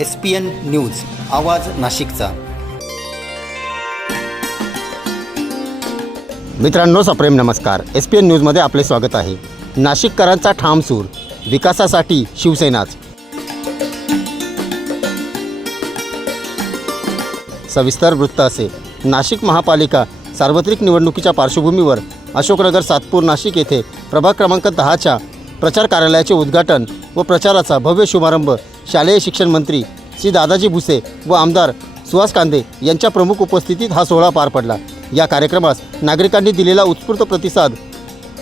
SPN news, आवाज नाशिकचा। मित्रांनो, सप्रेम नमस्कार। SPN न्यूजमध्ये आपले स्वागत आहे। नाशिककरांचा ठाम सूर, विकासासाठी शिवसेनाच। सविस्तर वृत्त असे। नाशिक महापालिका सार्वत्रिक निवडणुकीच्या पार्श्वभूमीवर अशोकनगर सातपूर नाशिक येथे प्रभाग क्रमांक 10च्या प्रचार कार्यालयाचे उद्घाटन व प्रचाराचा भव्य शुभारंभ शालेय शिक्षण मंत्री श्री दादाजी भुसे व आमदार सुहास कांदे यांच्या प्रमुख उपस्थितीत हा सोहळा पार पडला। या कार्यक्रमास नागरिकांनी दिलेला उत्स्फूर्त प्रतिसाद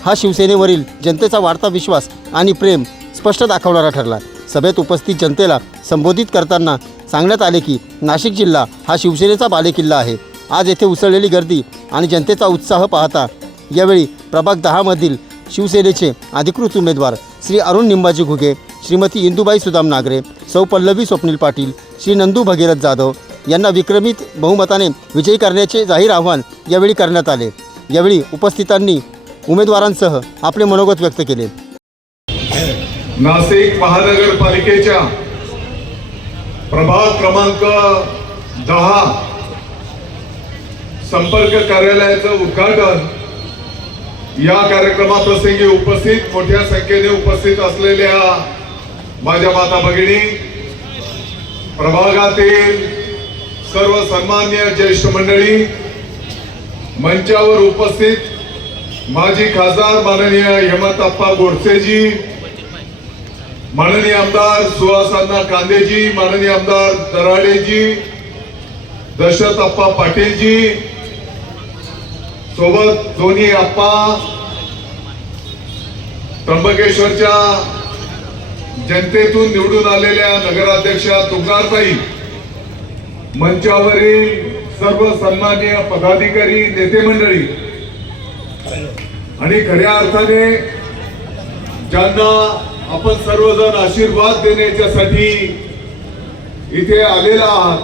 हा शिवसेनेवरील जनतेचा वाढता विश्वास आणि प्रेम स्पष्ट दाखवणारा ठरला। सभेत उपस्थित जनतेला संबोधित करताना सांगण्यात आले की नाशिक जिल्हा हा शिवसेनेचा बालेकिल्ला आहे। आज येथे उसळलेली गर्दी आणि जनतेचा उत्साह पाहता यावेळी प्रभाग 10 मधील शिवसेनेचे अधिकृत उमेदवार श्री अरुण निंबाजी घुगे, श्रीमती इंदुबाई सुदाम नागरे, सौ पल्लवी स्वप्नील पाटील, श्री नंदू भगीरथ जाधव यांना विक्रमित बहुमताने विजयी करण्याचे जाहीर आवाहन यावेळी करण्यात आले। यावेळी उपस्थितांनी उमेदवारांसह आपले मनोगत व्यक्त केले। नाशिक महानगरपालिकेच्या प्रभाग क्रमांक 10 संपर्क कार्यालयाचं उद्घाटन या कार्यक्रमाप्रसंगी उपस्थित मोठ्या संख्येने उपस्थित असलेल्या माझ्या माता भगिनी, प्रभागातील सर्व सन्माननीय ज्येष्ठ मंडळी, मंचावर उपस्थित माजी खासदार माननीय हेमंतप्पा गोडसेजी, माननीय आमदार सुहास कांदेजी, माननीय आमदार दराडेजी, दशरथप्पा पाटीलजी, सोबत दोन्ही आप्पा, त्र्यंबकेश्वरच्या जनतेतून निवडून आलेल्या नगराध्यक्षा तुंगारताई, मंचावरील सर्व सन्माननीय पदाधिकारी, नेते मंडळी आणि खऱ्या अर्थाने ज्यांना आपण सर्वजण आशीर्वाद देण्यासाठी इथे आलेला आहात,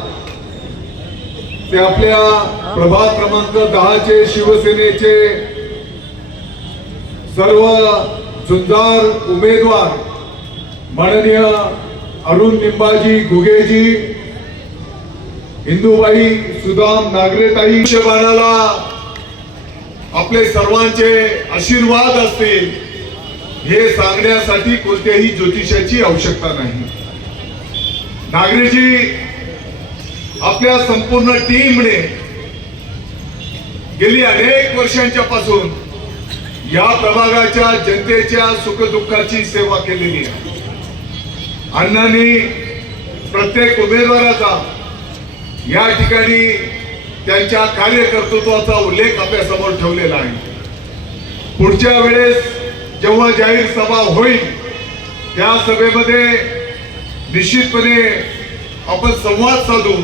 ते आपल्या प्रभाग क्रमांक 10चे शिवसेनेचे सर्व झुंजार उमेदवार माननीय अरुण निंबाजी घुगेजी, इंदुबाई सुदाम नागरेताई, हिशोबाला आपले सर्वांचे आशीर्वाद असतील हे सांगण्यासाठी कोणत्याही ज्योतिषाची आवश्यकता नाही। नागरेजी आपल्या संपूर्ण टीमने गेली अनेक वर्षांच्या पासून या प्रभागाच्या जनतेच्या सुखदुःखाची सेवा केलेली आहे। अण्णांनी प्रत्येक उमेदवाराचा या ठिकाणी त्यांच्या कार्यकर्तृत्वाचा उल्लेख आपल्या समोर ठेवलेला आहे। पुढच्या वेळेस जेव्हा जाहीर सभा होईल त्या सभेमध्ये निश्चितपणे आपण संवाद साधू,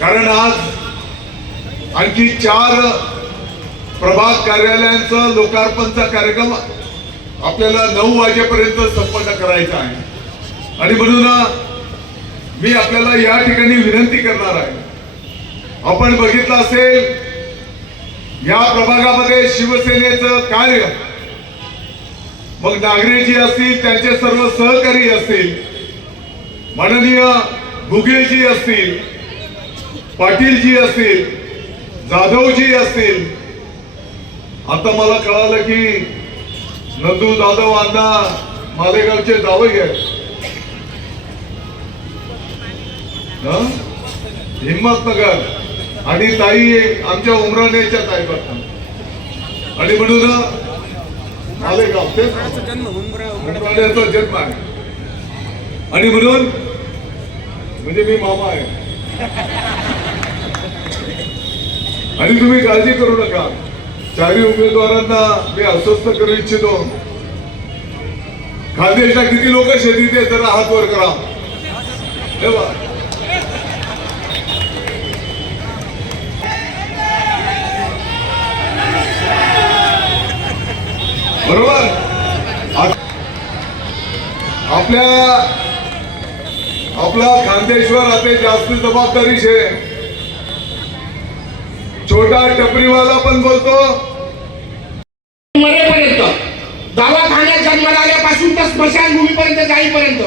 कारण आज आणखी 4 प्रभाग कार्यालयांचं लोकार्पणचा कार्यक्रम आपल्याला 9 वाजेपर्यंत संपन्न करायचा आहे। आणि म्हणून मी आपल्याला या ठिकाणी विनंती करणार आहे, आपण बघितलं असेल या प्रभागामध्ये शिवसेनेचं कार्य, मग नागरेजी असतील, त्यांचे सर्व सहकारी असतील, माननीय घुगेजी असतील, पाटीलजी असतील, जाधवजी असतील, आता मला कळालं की नंदू जाधव अण्णा मालेगावचे जावई आहेत, हिम्मतनगर, आणि ताई आमच्या उमराणेच्या ताई बघतात, आणि म्हणून मालेगाव उमराण्याचा जन्म आहे, आणि म्हणून म्हणजे मी मामा आहे। आणि तुम्ही काळजी करू नका, 4 उमेदवारांना मी अस्वस्थ करू इच्छितो। खानदेशला किती लोक शेतीत आहेत, जरा हात वर करा। बरोबर, आपला खानदेश्वर आता जास्त जबाबदारी छे। छोटा टपरीवाला पण बोलतो मरेपर्यंत, दवाखान्यात जन्माला आल्यापासून तर स्मशानभूमीपर्यंत जाईपर्यंत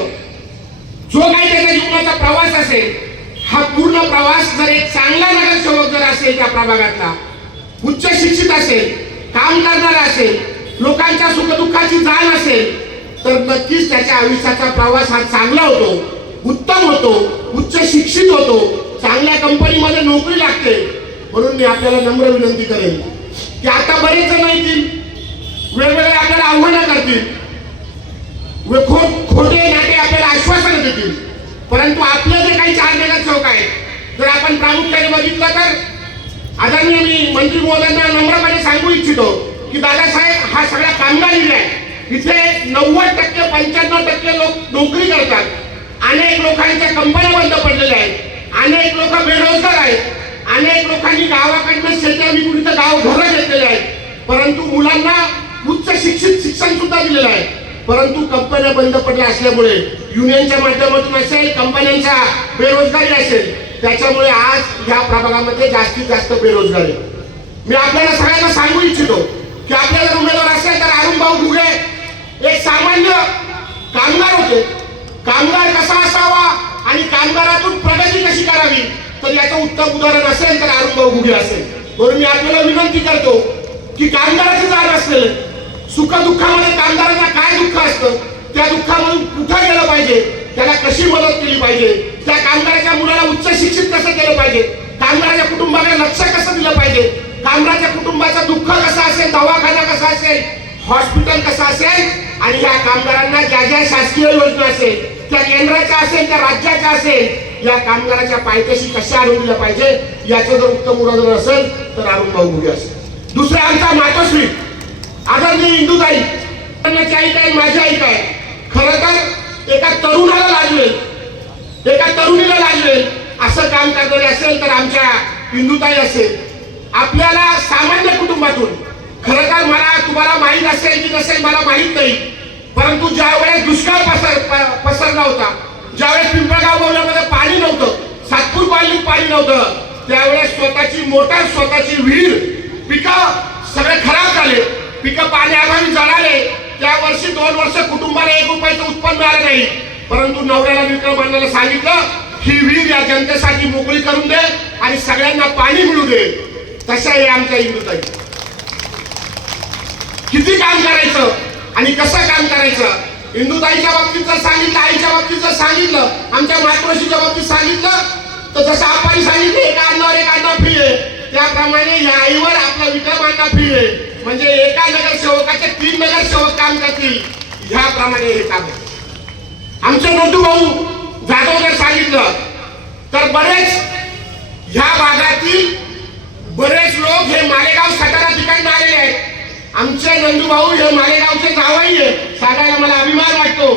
जो काही त्याच्या जीवनात कुटुंबाचा प्रवास असेल, हा पूर्ण प्रवास जर एक चांगला नगरसेवक जर असेल, त्या प्रभागातला उच्च शिक्षित असेल, काम करणारा असेल, लोकांच्या सुखदुःखाची जाण असेल, तर नक्कीच त्याच्या आयुष्याचा प्रवास हा चांगला होतो, उत्तम होतो, उच्च शिक्षित होतो, चांगल्या कंपनीमध्ये नोकरी लागते. म्हणून मी आपल्याला नम्र विनंती करेन की आता बरेच जण येतील, वेगवेगळे आपल्याला आव्हानं करतील, खोटे नाटे आपल्याला आश्वासन देतील, परंतु आपलं जे काही 4 नगरसेवक आहेत, जर आपण प्रामुख्याने बघितलं तर आदरणीय मी मंत्री महोदयांना नम्रपणे सांगू इच्छितो की दादासाहेब, हा सगळा कामगार एरिया आहे. इथे 90% 95% लोक नोकरी करतात. अनेक लोकांच्या कंपन्या बंद पडलेल्या आहेत, अनेक लोक बेरोजगार आहेत, अनेक लोकांनी गावाकडनं शेत्या विकून इथं गाव घरं घेतलेले आहेत, परंतु मुलांना उच्च शिक्षित शिक्षण सुद्धा दिलेलं आहे. परंतु कंपन्या बंद पडल्या असल्यामुळे युनियनच्या माध्यमातून असेल, कंपन्यांचा बेरोजगारी असेल, त्याच्यामुळे आज या प्रभागामध्ये जास्तीत जास्त बेरोजगारी. मी आपल्याला सगळ्यांना सांगू इच्छितो की आपल्याला जर उमेदवार असेल तर अरुण भाऊ घुगे एक सामान्य कामगार होते. कामगार कसा असावा आणि कामगारातून प्रगती कशी करावी, तर याचं उत्तम उदाहरण असेल तर अरुण भाऊ घुगे असेल. म्हणून मी आपल्याला विनंती करतो की कामगाराची जाण असलेलं, सुखदुःखामध्ये कामगारांना काय दुःख असतं, त्या दुःखामधून कुठं गेलं पाहिजे, त्याला कशी मदत केली पाहिजे, त्या कामगाराच्या मुलाला उच्च शिक्षित कसं केलं पाहिजे, कामगाराच्या कुटुंबाकडे लक्ष कसं दिलं पाहिजे, कामगाराच्या कुटुंबाचं दुःख कसं असेल, दवाखाना कसा असेल, हॉस्पिटल कसं असेल, आणि या कामगारांना ज्या ज्या शासकीय योजना असेल, त्या केंद्राच्या असेल, त्या राज्याच्या असेल, या कामगाराच्या पायथ्याशी कशा आणून दिल्या पाहिजे, याचं जर उत्तम उदाहरण असेल तर अरुण भाऊ घुगे असेल. दुसरा आमचा मातोश्री आदरणीय इंदुताई, त्यांची आई काय, माझी आई काय, खरं तर एका तरुणाला लाजवेल, एका तरुणीला लाजवेल असं काम करणारे असेल तर आमच्या इंदुताई असेल. आपल्याला सामान्य कुटुंबातून, खरं तर मला तुम्हाला माहीत असेल की नसेल मला माहीत नाही, परंतु ज्या वेळेस दुष्काळ पसरला होता, ज्यावेळेस पिंपळगाव बोर्डामध्ये पाणी नव्हतं, सातपूर कॉलनीत पाणी नव्हतं, त्यावेळेस स्वतःची मोटार, स्वतःची विहीर, पिकं सगळे खराब झाले, पिकं पाण्याअभावी जळाले. त्या वर्षी 2 वर्ष कुटुंबाला 1 रुपयाचं उत्पन्न आलं नाही, परंतु नवऱ्याला विक्रम आणण्याला सांगितलं ही विहीर या जनतेसाठी मोकळी करून दे आणि सगळ्यांना पाणी मिळू दे. तशा आहे आमच्या इंदुताई. किती काम करायचं आणि कसं काम करायचं, इंदुताईच्या बाबतीत जर सांगितलं, आईच्या बाबतीत जर सांगितलं, आमच्या मातृश्रीच्या बाबतीत सांगितलं, तर जसं आपण सांगितलं एका अन्नावर एक अन्न फ्री आहे, त्याप्रमाणे या आईवर आपला विक्रम अन्न फ्री आहे. म्हणजे एका नगरसेवकाचे 3 नगरसेवक काम करतील, ह्याप्रमाणे हे काम आहे. आमचे नंदू भाऊ जाधव जर सांगितलं तर बरेच ह्या भागातील बरेच लोक हे मालेगाव सटाणा ठिकाणी आलेले आहेत. आमचे नंदू भाऊ हे मालेगावचे जावई आहे, सांगायला मला अभिमान वाटतो,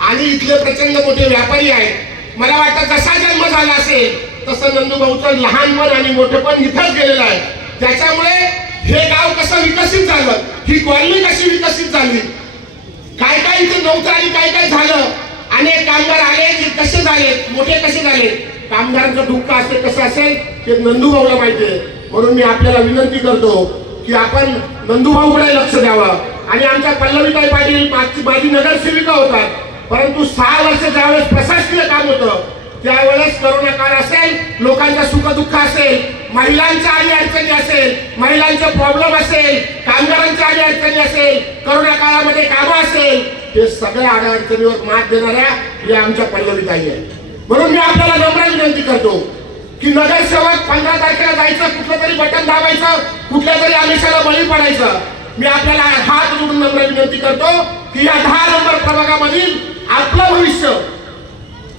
आणि इथले प्रचंड मोठे व्यापारी आहेत. मला वाटतं जसा जन्म झाला असेल तसं नंदू भाऊचं लहानपण आणि मोठेपण इथंच गेलेलं आहे. त्याच्यामुळे हे गाव कसं विकसित झालं, ही कॉलनी कशी विकसित झाली, काय काय इथे नव्हतं आणि काय काय झालं, अनेक कामगार आले जे कसे झाले, मोठे कसे झाले, कामगारांचं दुःख असेल कसं असेल ते नंदू भाऊला माहितीये. म्हणून मी आपल्याला विनंती करतो की आपण नंदू भाऊकडे लक्ष द्यावं. आणि आमच्या पल्लवीताई पाटील माझी नगरसेविका होतात, परंतु 6 वर्ष ज्यावेळेस प्रशासकीय काम होतं त्यावेळेस करोना काळ असेल, लोकांच्या सुखदुःख असेल, महिलांच्या अडी अडचणी असेल, महिलांचे प्रॉब्लेम असेल, कामगारांच्या अडी अडचणी असेल, करोना काळामध्ये कामं असेल, हे सगळ्या अडचणीवर मात देणाऱ्या या आमच्या पल्लवीताई आहेत. म्हणून मी आपल्याला नम्र विनंती करतो की नगरसेवक 15 तारखेला जायचं, कुठलं तरी बटन दाबायचं, कुठल्या तरी आमिषाला बळी पडायचं. मी आपल्याला हात जोडून नम्र विनंती करतो की या 10 नंबर प्रभागामधील आपलं भविष्य,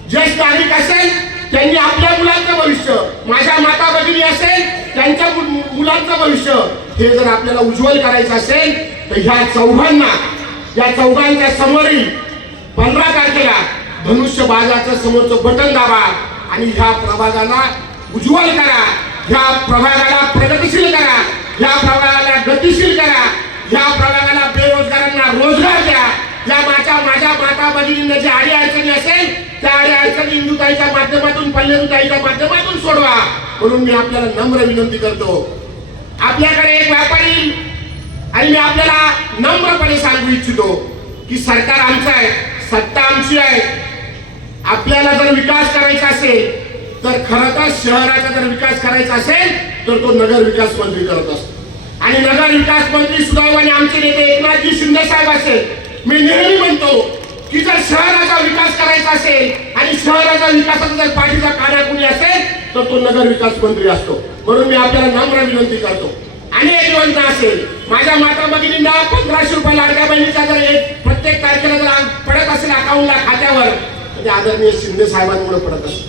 ज्येष्ठ नागरिक असेल त्यांनी आपल्या मुलांचं भविष्य, माझ्या माता भगिनी असेल त्यांच्या मुलांचं भविष्य, हे जर आपल्याला उज्ज्वल करायचं असेल तर ह्या चौघांना, या चौघांच्या समोरील 15 तारखेला धनुष्यबाजाचं समोरचं बटन दाबा आणि ह्या प्रभागाला उज्ज्वल करा, ह्या प्रभागाला प्रगतिशील करा, ह्या प्रभागाला गतिशील करा, ह्या प्रभागाला बेरोजगारांना रोजगार द्या. या माझ्या माता भगिनींना जे अडी अडचणी असेल त्या अडी अडचणी इंदुताईच्या माध्यमातून, पल्लवीताईच्या माध्यमातून सोडवा. म्हणून मी आपल्याला नम्र विनंती करतो. आपल्याकडे एक व्यापारी, आणि मी आपल्याला नम्रपणे सांगू इच्छितो की सरकार आमचं आहे, सत्ता आमची आहे, आपल्याला जर विकास करायचा असेल तर खरं तर शहराचा जर विकास करायचा असेल तर तो नगर विकास मंत्री करत असतो आणि नगर विकास मंत्री सुदैवाने आमचे नेते एकनाथजी शिंदे साहेब असेल. मी नेहमी म्हणतो की जर शहराचा विकास करायचा असेल आणि शहराच्या विकासाचा जर पाठीचा काना कुणी असेल तर तो नगर विकास मंत्री असतो. म्हणून मी आपल्याला नम्र विनंती करतो, अनेक योजना असेल माझ्या माता भगिनींना 1500 रुपये लाडक्या बहिणीचा जर एक प्रत्येक तारखेला जर पडत असेल अकाउंटला खात्यावर तर ते आदरणीय शिंदे साहेबांमुळे पडत असेल.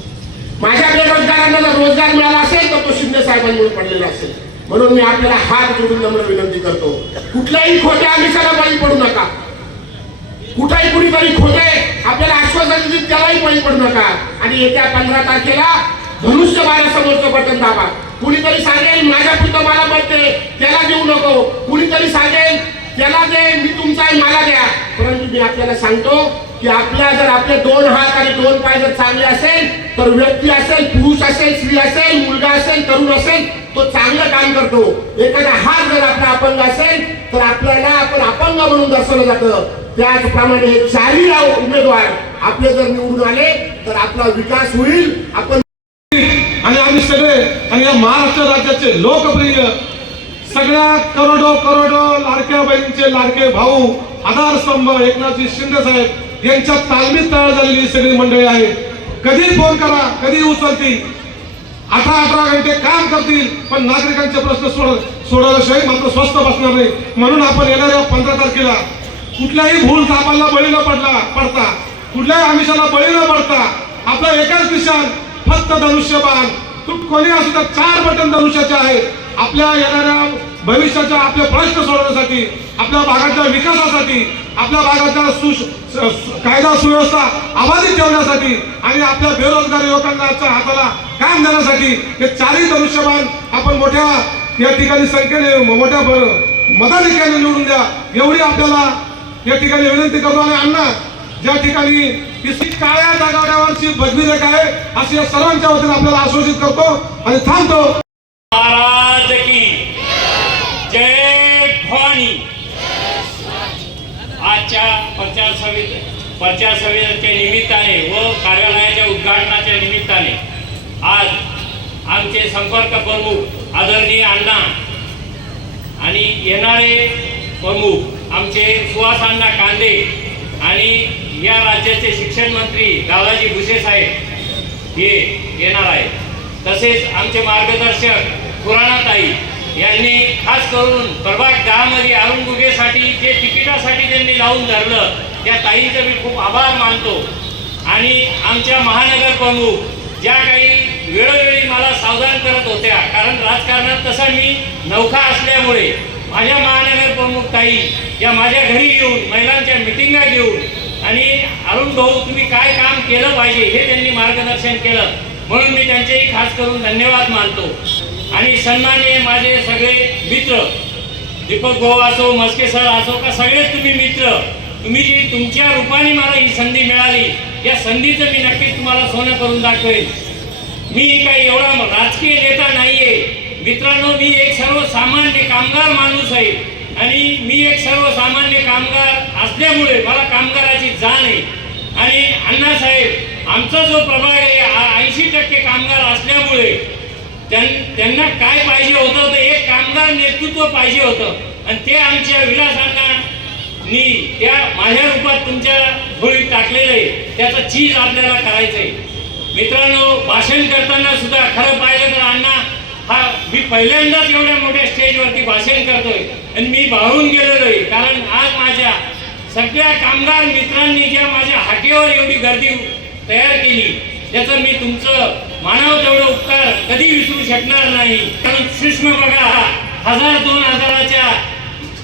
माझ्या बेरोजगारांना जर रोजगार मिळाला असेल तर तो शिंदे साहेबांमुळे पडलेला असेल. म्हणून मी आपल्याला हात जोडून नम्र विनंती करतो, कुठल्याही खोट्या आमिषाला बळी पडू नका. कुठेही कुणीतरी खोटे आपल्याला आश्वासन देतील त्यालाही बळी पडू नका. आणि येत्या 15 तारखेला धनुष्यबाणासमोरचं बटन दाबा. कुणीतरी सांगेल माझ्या पुत्र मला पडते त्याला देऊ नको, कुणीतरी सांगेल त्याला दे मी तुमचा आहे मला द्या. परंतु मी आपल्याला सांगतो की आपल्या जर आपले 2 हात आणि 2 पाय जर चांगले असेल तर व्यक्ती असेल, पुरुष असेल, स्त्री असेल, मुलगा असेल, तरुण असेल, तो चांगलं काम करतो. एखादा हात जर आपला अपंग असेल तर आपल्याला आपण अपंग म्हणून दर्शवलं जातं. त्याचप्रमाणे हे 4ही उमेदवार आपले जर निवडून आले तर आपला विकास होईल. आपण आणि आम्ही सगळे आणि या महाराष्ट्र राज्याचे लोकप्रिय सगळ्या करोडो लाडक्या बहिणींचे लाडके भाऊ आधारस्तंभ एकनाथजी शिंदे साहेब यांच्या तालमीत तयार झालेली सगळी मंडळी आहे. कधी फोन करा, कधी उचलतील, 18 घंटे काम करतील, पण नागरिकांचे प्रश्न सोडवल्याशिवाय मात्र स्वस्थ बसणार नाही. म्हणून आपण येणाऱ्या 15 तारखेला कुठल्याही भूल थापाला बळी न पडता कुठल्याही आमिषाला बळी न पडता आपला एकाच निशाण फक्त धनुष्यबाण. कोणी असू तर 4 बटन धनुष्याचे आहेत. आपल्या येणाऱ्या भविष्याच्या आपले प्रश्न सोडवण्यासाठी, आपल्या भागाच्या विकासासाठी, आपल्या भागाच्या कायदा सुव्यवस्था अबाधित ठेवण्यासाठी आणि आपल्या बेरोजगार युवकांच्या हाताला काम देण्यासाठी हे 4ही धनुष्यबाण आपण मोठ्या या ठिकाणी संख्येने मोठ्या मताधिक्याने निवडून द्या एवढी आपल्याला या ठिकाणी विनंती करतो. आणि अण्णा ज्या ठिकाणी काळ्या दगडावरची बदली रेखा आहे अशी या सर्वांच्या वतीने आपल्याला आश्वासित करतो आणि थांबतो. महाराज की जय भवानी. आजच्या प्रचार सभेच्या निमित्ताने व कार्यालयाच्या उद्घाटनाच्या निमित्ताने आज आमचे संपर्क प्रमुख आदरणीय अण्णा आणि येणारे प्रमुख आमचे सुहास अण्णा कांदे आणि या राज्याचे शिक्षण मंत्री दादाजी भुसे साहेब हे येणार आहेत. तसेच आमचे मार्गदर्शक खुराणाताई यांनी खास करून प्रभाग 10 मध्ये अरुण गुगेसाठी जे तिकिटासाठी त्यांनी लावून धरलं त्या ताईंचे मी खूप आभार मानतो. आणि आमच्या महानगर प्रमुख ज्या काही वेळोवेळी मला सावधान करत होत्या, कारण राजकारणात तसा मी नौखा असल्यामुळे माझ्या महानगर प्रमुख ताई या माझ्या घरी येऊन महिलांच्या मिटिंगा घेऊन आणि अरुण भाऊ तुम्ही काय काम केलं पाहिजे हे त्यांनी मार्गदर्शन केलं, म्हणून मी त्यांचेही खास करून धन्यवाद मानतो. आणि सन्माननीय माझे सगळे मित्र दीपक भाऊ असो, मस्के सर असो, का सगळेच तुम्ही मित्र, तुम्ही जी तुमच्या रूपाने मला ही संधी मिळाली या संधीचं मी नक्कीच तुम्हाला सोनं करून दाखवेन. मी काही एवढा राजकीय नेता नाहीये मित्रांनो, मी एक सर्वसामान्य कामगार माणूस आहे आणि मी एक सर्वसामान्य कामगार असल्यामुळे मला कामगाराची जाण आहे. आणि अण्णासाहेब आमचा जो प्रभाग आहे 80% कामगार असल्यामुळे त्यांना काय पाहिजे होतं तर एक कामगार नेतृत्व पाहिजे होतं आणि ते आमच्या विलासांनी त्या माझ्या रूपात तुमच्या भोळीत टाकलेलं आहे. त्याचं चीज आपल्याला करायचं आहे. मित्रांनो, भाषण करताना सुद्धा खरं पाहिलं तर अण्णा हा मी पहिल्यांदाच एवढ्या मोठ्या स्टेजवरती भाषण करतोय आणि मी भावून गेलेलो आहे, कारण आज माझ्या सगळ्या कामगार मित्रांनी ज्या माझ्या हाकेवर एवढी गर्दी तयार केली त्याचं मी तुमचं मानावं तेवढं उपकार कधी विसरू शकणार नाही. कारण सूक्ष्म बघा, 1000-2000च्या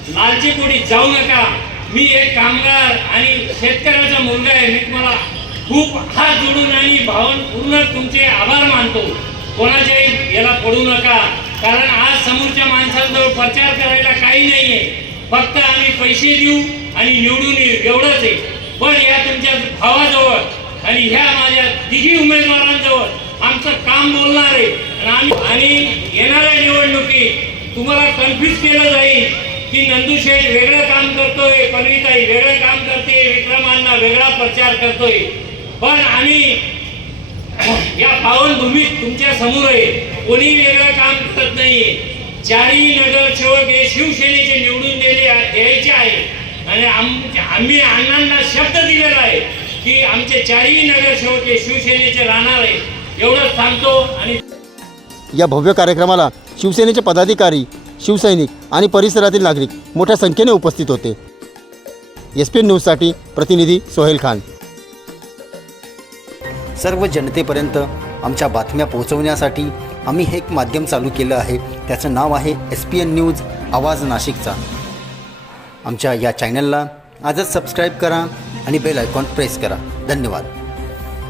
लालचीपोटी जाऊ नका. मी एक कामगार आणि शेतकऱ्याचा मुलगा आहे. मी तुम्हाला खूप हात जोडून आणि भावपूर्ण तुमचे आभार मानतो. कोणाच्याही याला पडू नका, कारण आज समोरच्या माणसांजवळ प्रचार करायला काही नाहीये, फक्त आम्ही पैसे देऊ आणि निवडून येऊ एवढंच आहे. पण या तुमच्या भावाजवळ आणि ह्या माझ्या तिघी उमेदवारांजवळ आमचं काम बोलणार आहे. आणि येणाऱ्या निवडणुकीत तुम्हाला कन्फ्यूज केलं जाईल की नंदूशेठ वेगळं काम करतोय, पल्लवीताई वेगळं काम करते, विक्रमांना वेगळा प्रचार करतोय. पण आम्ही या पावनभूमीत तुमच्या समोर आहे, कोणी वेगळं काम करत नाहीये. चारही नगरसेवक हे शिवसेनेचे निवडून द्यायचे आहे आणि आम्ही अण्णांना शब्द दिलेला आहे की आमचे चारही नगरसेवक हे शिवसेनेचे राहणार आहे. एवढंच सांगतो. आणि या भव्य कार्यक्रमाला शिवसेनेचे पदाधिकारी, शिवसैनिक आणि परिसरातील नागरिक मोठ्या संख्येने उपस्थित होते. SPN न्यूजसाठी प्रतिनिधी सोहेल खान. सर्व जनतेपर्यंत आमच्या बातम्या पोहोचवण्यासाठी आम्ही हे एक माध्यम चालू केलं आहे. त्याचं नाव आहे SPN न्यूज आवाज नाशिकचा. आमच्या या चॅनलला आजच सबस्क्राईब करा आणि बेल आयकॉन प्रेस करा. धन्यवाद.